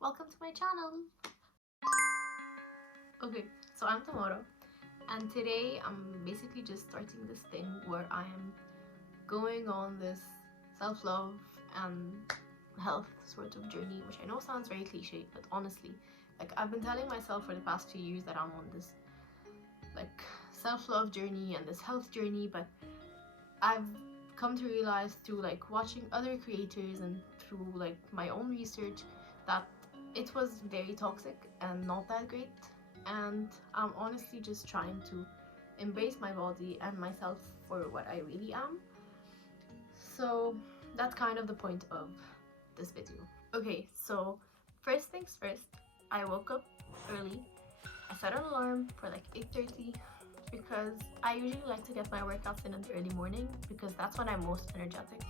Welcome to my channel. Okay, so I'm Tomorrow, and today I'm basically just starting this thing where I am going on this self-love and health sort of journey, which I know sounds very cliche, but honestly, like I've been telling myself for the past few years that I'm on this like self-love journey and this health journey, but I've come to realize through like watching other creators and through like my own research that it was very toxic and not that great, and I'm honestly just trying to embrace my body and myself for what I really am. So that's kind of the point of this video. Okay, so first things first, I woke up early. I set an alarm for like 8:30 because I usually like to get my workouts in the early morning because that's when I'm most energetic.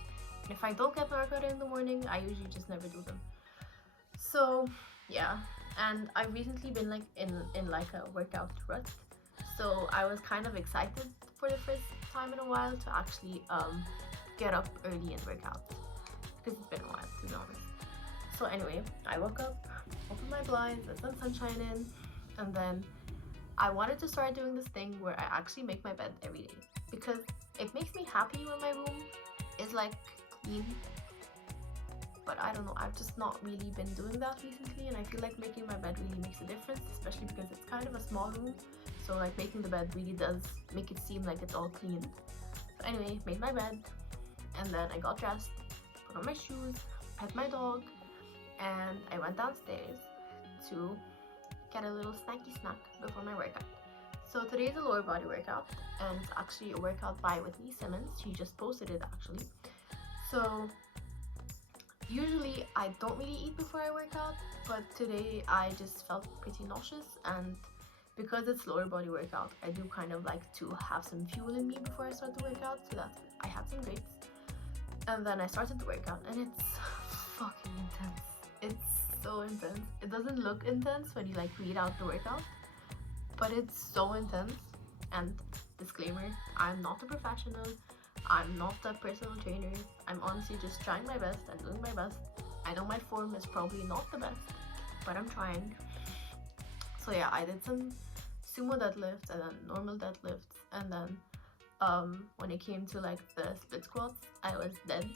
And if I don't get my workout in the morning, I usually just never do them. So yeah, and I've recently been like in like a workout rut. So I was kind of excited for the first time in a while to actually get up early and work out because it's been a while, to be honest. So anyway, I woke up, opened my blinds, let some sunshine in, and then I wanted to start doing this thing where I actually make my bed every day because it makes me happy when my room is like clean. But I don't know, I've just not really been doing that recently, and I feel like making my bed really makes a difference, especially because it's kind of a small room. So like making the bed really does make it seem like it's all clean. So anyway, made my bed, and then I got dressed, put on my shoes, pet my dog, and I went downstairs to get a little snacky snack before my workout. So today's a lower body workout, and it's actually a workout by Whitney Simmons. She just posted it actually. So usually I don't really eat before I work out, but today I just felt pretty nauseous, and because it's lower body workout, I do kind of like to have some fuel in me before I start the workout, so that I had some grapes. And then I started the workout, and it's fucking intense. It's so intense. It doesn't look intense when you like read out the workout, but it's so intense. And disclaimer, I'm not a professional. I'm not a personal trainer. I'm honestly just trying my best and doing my best. I know my form is probably not the best, but I'm trying. So yeah, I did some sumo deadlifts and then normal deadlifts, and then when it came to like the split squats, I was dead.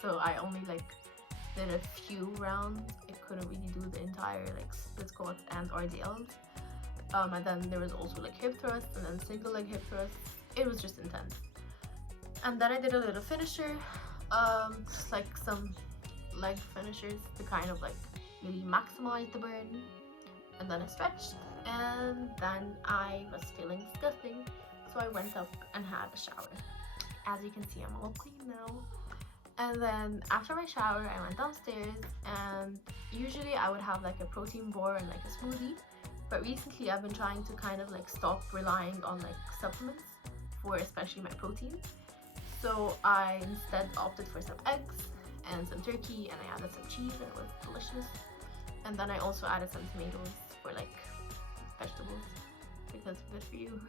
So I only like did a few rounds. I couldn't really do the entire like split squats and RDLs. And then there was also like hip thrusts and then single leg hip thrusts. It was just intense. And then I did a little finisher, just like some leg finishers to kind of like really maximize the burn. And then I stretched, and then I was feeling disgusting, so I went up and had a shower. As you can see, I'm all clean now. And then after my shower, I went downstairs, and usually I would have like a protein bar and like a smoothie, but recently I've been trying to kind of like stop relying on like supplements for especially my protein. So I instead opted for some eggs and some turkey, and I added some cheese, and it was delicious. And then I also added some tomatoes for like vegetables because it's good for you.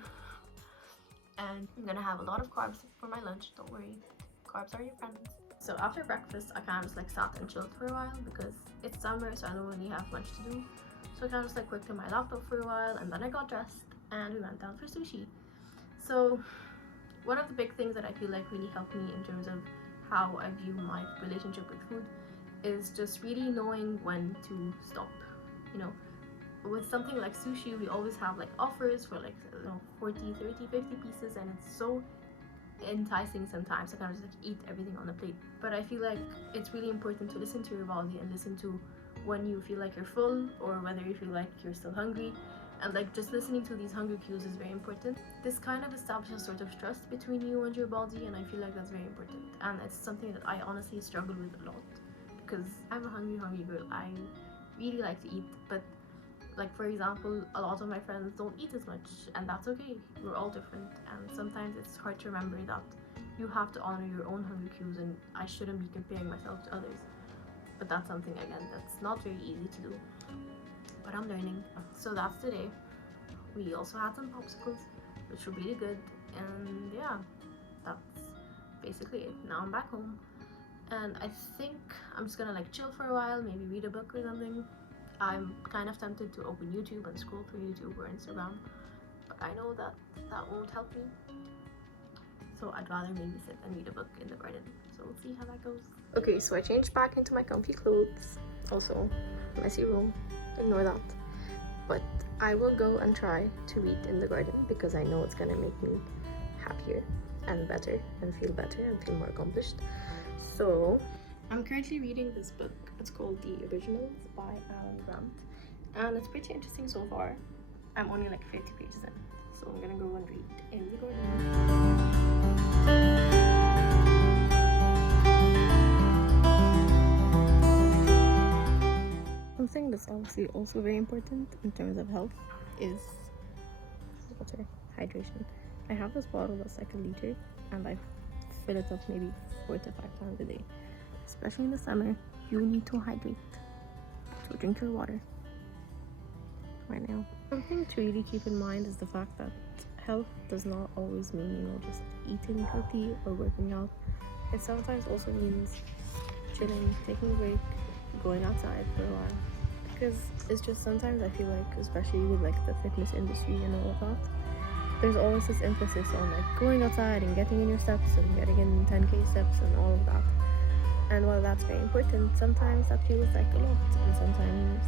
And I'm gonna have a lot of carbs for my lunch, don't worry, carbs are your friends. So after breakfast, I kind of just like sat and chilled for a while because it's summer, so I don't really have much to do. So I kind of just like worked on my laptop for a while, and then I got dressed and we went down for sushi. So one of the big things that I feel like really helped me in terms of how I view my relationship with food is just really knowing when to stop. You know, with something like sushi, we always have like offers for like 40, 30, 50 pieces, and it's so enticing sometimes to kind of just like eat everything on the plate. But I feel like it's really important to listen to your body and listen to when you feel like you're full or whether you feel like you're still hungry, and like just listening to these hunger cues is very important. This kind of establishes sort of trust between you and your body, and I feel like that's very important, and it's something that I honestly struggle with a lot because I'm a hungry girl. I really like to eat, but like for example, a lot of my friends don't eat as much, and that's okay. We're all different, and sometimes it's hard to remember that you have to honor your own hunger cues, and I shouldn't be comparing myself to others. But that's something again that's not very easy to do, but I'm learning. So that's today. We also had some popsicles, which were really good, and yeah, that's basically it. Now I'm back home, and I think I'm just gonna like chill for a while, maybe read a book or something, I'm kind of tempted to open YouTube and scroll through YouTube or Instagram, but I know that that won't help me. So I'd rather maybe sit and read a book in the garden. So we'll see how that goes. Okay, so I changed back into my comfy clothes. Also, messy room. Ignore that. But I will go and try to read in the garden because I know it's gonna make me happier and better and feel more accomplished. So I'm currently reading this book. It's called The Originals by Alan Grant, and it's pretty interesting so far. I'm only like 50 pages in, so I'm gonna go and read in the garden. Something that's obviously also very important in terms of health is water, hydration. I have this bottle that's like a liter, and I fill it up maybe 4 to 5 times a day. Especially in the summer, you need to hydrate. So drink your water right now. Something to really keep in mind is the fact that health does not always mean, just eating healthy or working out. It sometimes also means chilling, taking a break, going outside for a while. Because it's just sometimes I feel like, especially with like the fitness industry and all of that, there's always this emphasis on like going outside and getting in your steps and getting in 10k steps and all of that. And while that's very important, sometimes that feels like a lot, and sometimes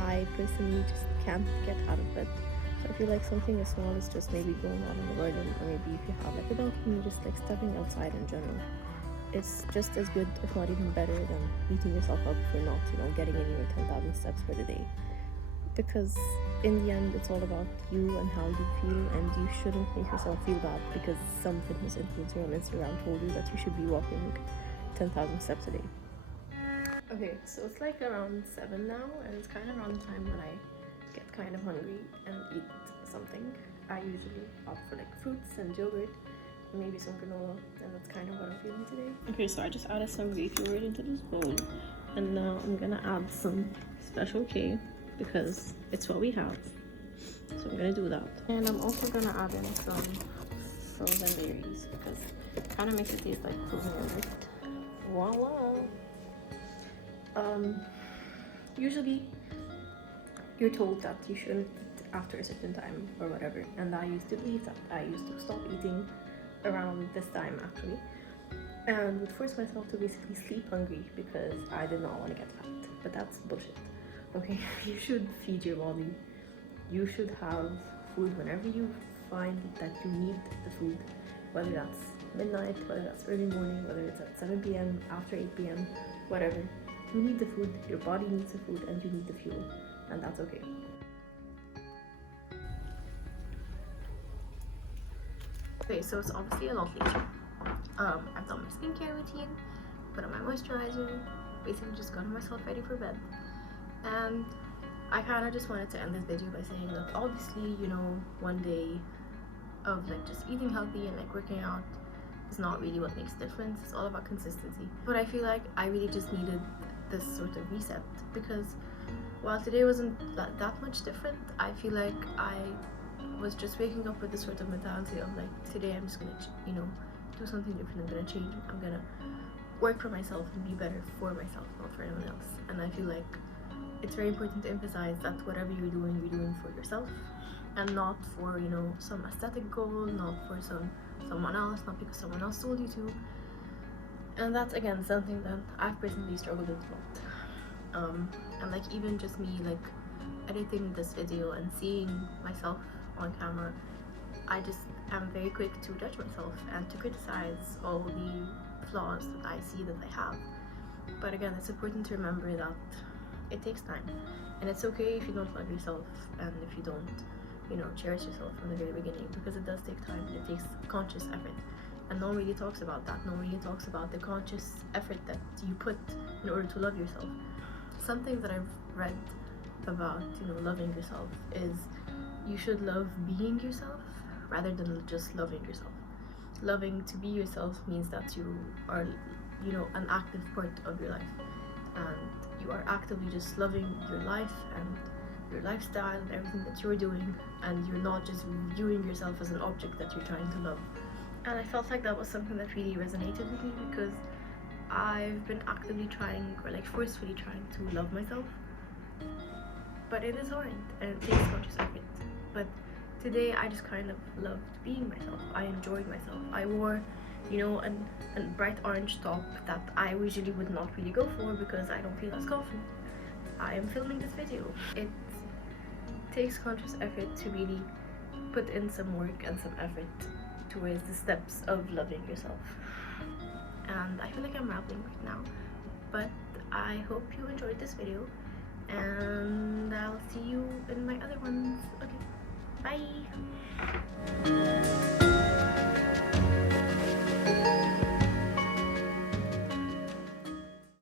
I personally just can't get out of bed. So I feel like something as small as just maybe going out in the garden, or maybe if you have like a balcony, just like stepping outside in general. It's just as good, if not even better, than beating yourself up for not, getting in your 10,000 steps for the day. Because in the end, it's all about you and how you feel, and you shouldn't make yourself feel bad because some fitness influencer on Instagram told you that you should be walking 10,000 steps a day. Okay, so it's like around 7 now, and it's kind of around the time when I get kind of hungry and eat something. I usually opt for like fruits and yogurt, maybe some granola, and that's kind of what I'm feeling today. Okay, so I just added some Greek yogurt into this bowl, and now I'm gonna add some Special K because it's what we have. So I'm gonna do that. And I'm also gonna add in some frozen berries because it kind of makes it taste like frozen yogurt. Voila! Usually you're told that you shouldn't eat after a certain time or whatever, and I used to believe that. I used to stop eating around this time actually, and would force myself to basically sleep hungry because I did not want to get fat. But that's bullshit. Okay, you should feed your body. You should have food whenever you find that you need the food, whether that's midnight, whether that's early morning, whether it's at 7 p.m, after 8 p.m, whatever. You need the food, your body needs the food, and you need the fuel, and that's okay. Okay, so it's obviously a lot later. I've done my skincare routine, put on my moisturizer, basically just gotten myself ready for bed. And I kind of just wanted to end this video by saying that obviously, one day of like just eating healthy and like working out is not really what makes a difference. It's all about consistency. But I feel like I really just needed this sort of reset because while today wasn't that much different, I feel like I was just waking up with this sort of mentality of like, today I'm just gonna do something different. I'm gonna change. I'm gonna work for myself and be better for myself, not for anyone else. And I feel like it's very important to emphasize that whatever you're doing for yourself and not for some aesthetic goal, not for someone else, not because someone else told you to. And that's again something that I've personally struggled with a lot. And like even just me like editing this video and seeing myself on camera, I just am very quick to judge myself and to criticize all the flaws that I see that I have. But again, it's important to remember that it takes time, and it's okay if you don't love yourself and if you don't cherish yourself from the very beginning, because it does take time and it takes conscious effort, and no one really talks about that. No one really talks about the conscious effort that you put in order to love yourself. Something that I've read about loving yourself is you should love being yourself rather than just loving yourself. Loving to be yourself means that you are an active part of your life, and you are actively just loving your life and your lifestyle and everything that you're doing, and you're not just viewing yourself as an object that you're trying to love. And I felt like that was something that really resonated with me because I've been actively trying, or like forcefully trying, to love myself, but it is hard and it takes conscious effort. But today I just kind of loved being myself. I enjoyed myself. I wore, you know, a bright orange top that I usually would not really go for because I don't feel as confident. I am filming this video. It takes conscious effort to really put in some work and some effort towards the steps of loving yourself. And I feel like I'm rambling right now, but I hope you enjoyed this video, and